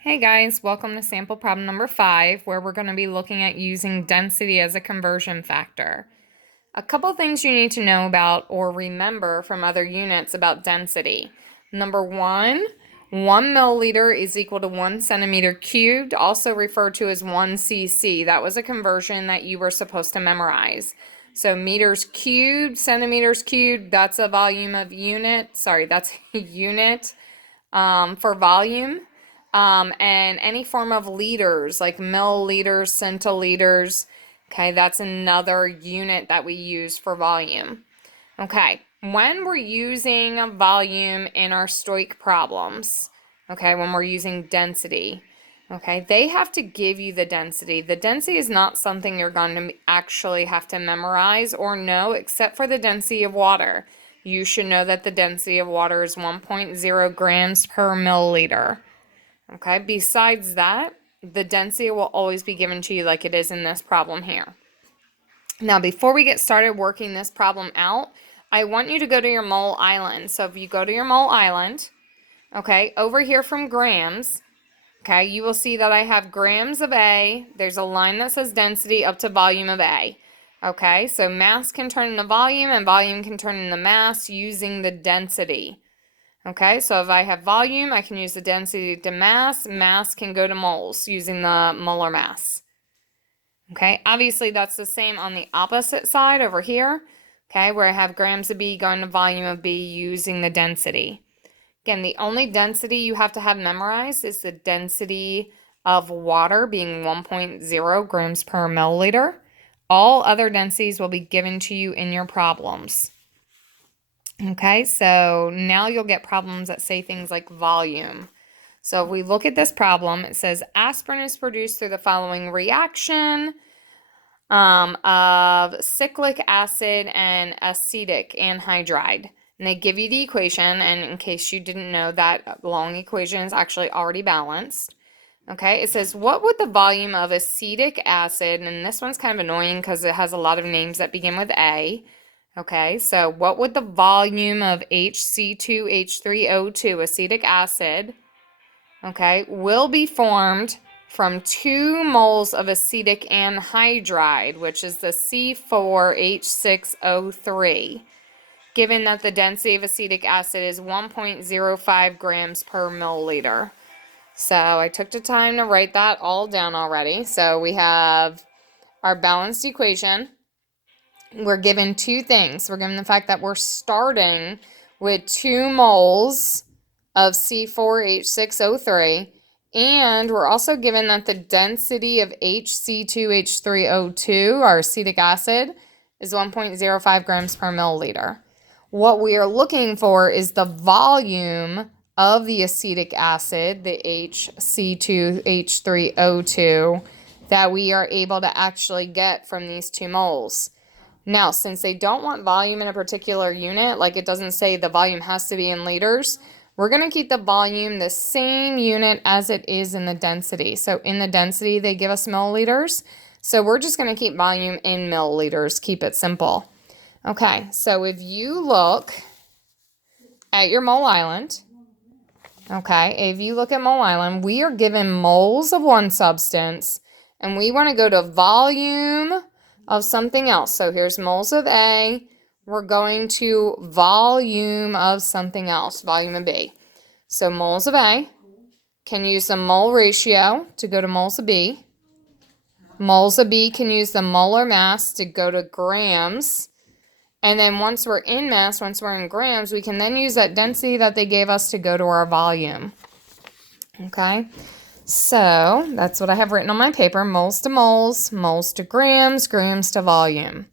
Hey guys, welcome to sample problem number 5, where we're going to be looking at using density as a conversion factor. A couple things you need to know about or remember from other units about density. Number 1, 1 milliliter is equal to 1 centimeter cubed, also referred to as 1 cc. That was a conversion that you were supposed to memorize. So meters cubed, centimeters cubed, that's a volume of unit. Sorry, that's a unit for volume. And any form of liters, like milliliters, centiliters, okay, that's another unit that we use for volume. Okay, when we're using volume in our stoich problems, okay, when we're using density, okay, they have to give you the density. The density is not something you're going to actually have to memorize or know, except for the density of water. You should know that the density of water is 1.0 grams per milliliter. Okay, besides that, the density will always be given to you like it is in this problem here. Now, before we get started working this problem out, I want you to go to your mole island. So if you go to your mole island, okay, over here from grams, okay, you will see that I have grams of A. There's a line that says density up to volume of A. Okay, so mass can turn into volume and volume can turn into mass using the density. Okay, so if I have volume, I can use the density to mass. Mass can go to moles using the molar mass. Okay, obviously that's the same on the opposite side over here. Okay, where I have grams of B going to volume of B using the density. Again, the only density you have to have memorized is the density of water being 1.0 grams per milliliter. All other densities will be given to you in your problems. Okay, so now you'll get problems that say things like volume. So if we look at this problem, it says aspirin is produced through the following reaction of cyclic acid and acetic anhydride. And they give you the equation, and in case you didn't know, that long equation is actually already balanced. Okay, it says, what would the volume of acetic acid, and this one's kind of annoying because it has a lot of names that begin with A. Okay, so what would the volume of HC2H3O2, acetic acid, okay, will be formed from 2 moles of acetic anhydride, which is the C4H6O3, given that the density of acetic acid is 1.05 grams per milliliter. So I took the time to write that all down already. So we have our balanced equation. We're given two things. We're given the fact that we're starting with 2 moles of C4H6O3, and we're also given that the density of HC2H3O2, our acetic acid, is 1.05 grams per milliliter. What we are looking for is the volume of the acetic acid, the HC2H3O2, that we are able to actually get from these 2 moles. Now, since they don't want volume in a particular unit, like it doesn't say the volume has to be in liters, we're going to keep the volume the same unit as it is in the density. So in the density, they give us milliliters. So we're just going to keep volume in milliliters, keep it simple. Okay, so if you look at your mole island, okay, if you look at mole island, we are given moles of one substance, and we want to go to volume of something else. So here's moles of A. We're going to volume of something else, volume of B. So moles of A can use the mole ratio to go to moles of B. Moles of B can use the molar mass to go to grams. And then once we're in mass, once we're in grams, we can then use that density that they gave us to go to our volume. Okay? So that's what I have written on my paper, moles to grams, grams to volume.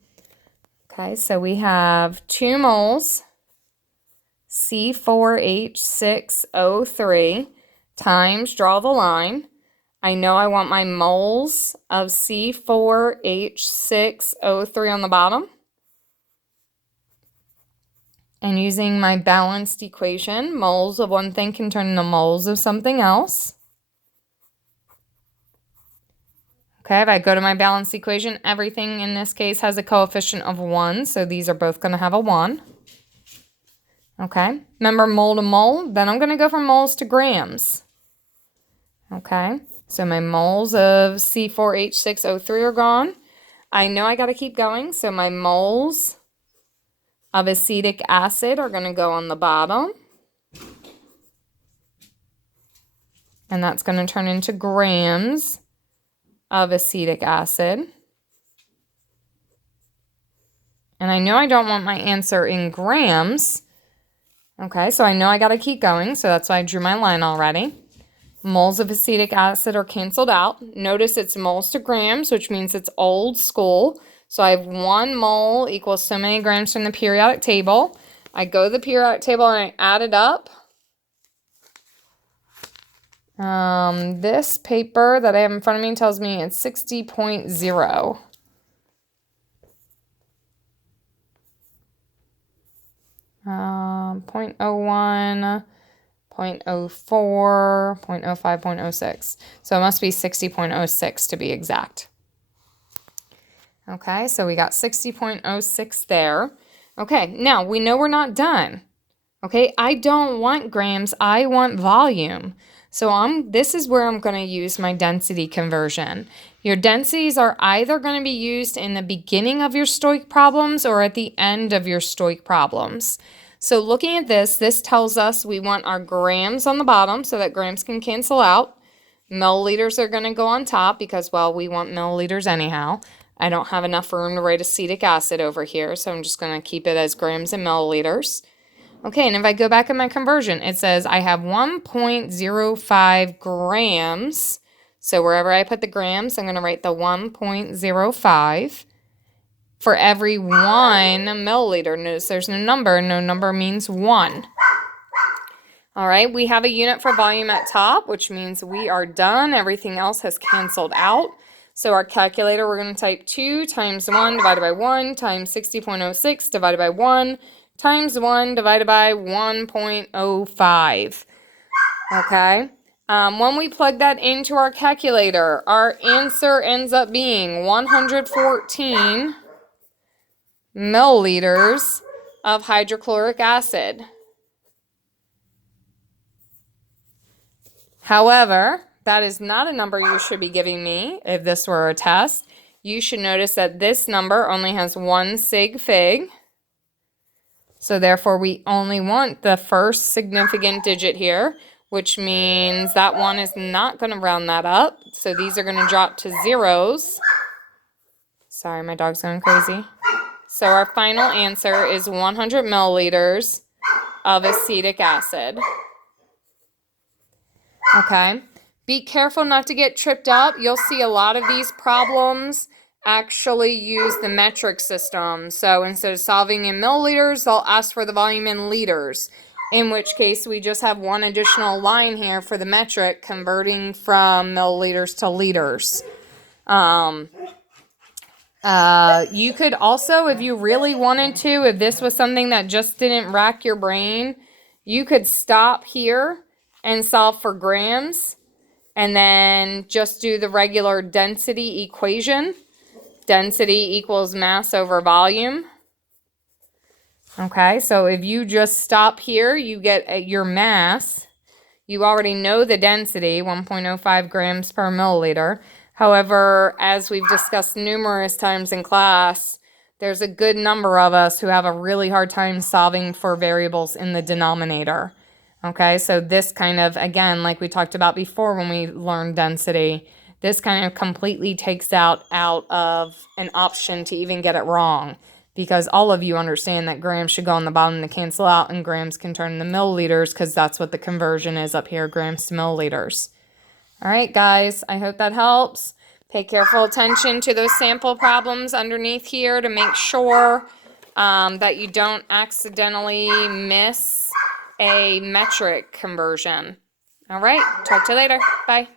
Okay, so we have 2 moles, C4H6O3, times, draw the line. I know I want my moles of C4H6O3 on the bottom. And using my balanced equation, moles of one thing can turn into moles of something else. Okay, if I go to my balanced equation, everything in this case has a coefficient of 1, so these are both going to have a 1. Okay, remember mole to mole? Then I'm going to go from moles to grams. Okay, so my moles of C4H6O3 are gone. I know I got to keep going, so my moles of acetic acid are going to go on the bottom. And that's going to turn into grams of acetic acid. And I know I don't want my answer in grams. Okay, so I know I got to keep going, so that's why I drew my line already. Moles of acetic acid are canceled out. Notice it's moles to grams, which means it's old school. So I have 1 mole equals so many grams from the periodic table. I go to the periodic table and I add it up. This paper that I have in front of me tells me it's 60.0. Um, 0.01, 0.04, 0.05, 0.06. So it must be 60.06 to be exact. Okay, so we got 60.06 there. Okay, now we know we're not done. Okay, I don't want grams, I want volume. So this is where I'm going to use my density conversion. Your densities are either going to be used in the beginning of your stoich problems or at the end of your stoich problems. So looking at this tells us we want our grams on the bottom so that grams can cancel out. Milliliters are going to go on top because, well, we want milliliters anyhow. I don't have enough room to write acetic acid over here, so I'm just going to keep it as grams and milliliters. Okay, and if I go back in my conversion, it says I have 1.05 grams. So wherever I put the grams, I'm going to write the 1.05 for every 1 milliliter. Notice there's no number. No number means 1. All right, we have a unit for volume at top, which means we are done. Everything else has canceled out. So our calculator, we're going to type 2 times 1 divided by 1 times 60.06 divided by 1 times 1 divided by 1.05. Okay. When we plug that into our calculator, our answer ends up being 114 milliliters of hydrochloric acid. However, that is not a number you should be giving me if this were a test. You should notice that this number only has 1 sig fig. So therefore, we only want the first significant digit here, which means that 1 is not going to round that up. So these are going to drop to zeros. Sorry, my dog's going crazy. So our final answer is 100 milliliters of acetic acid. Okay. Be careful not to get tripped up. You'll see a lot of these problems actually use the metric system. So instead of solving in milliliters, they'll ask for the volume in liters, in which case we just have one additional line here for the metric, converting from milliliters to liters. You could also, if you really wanted to, if this was something that just didn't rack your brain, you could stop here and solve for grams and then just do the regular density equation. Density equals mass over volume. Okay, so if you just stop here, you get your mass. You already know the density, 1.05 grams per milliliter. However, as we've discussed numerous times in class, there's a good number of us who have a really hard time solving for variables in the denominator. Okay, so this kind of, again, like we talked about before when we learned density, this kind of completely takes out of an option to even get it wrong, because all of you understand that grams should go on the bottom to cancel out and grams can turn into milliliters because that's what the conversion is up here, grams to milliliters. All right, guys, I hope that helps. Pay careful attention to those sample problems underneath here to make sure that you don't accidentally miss a metric conversion. All right, talk to you later. Bye.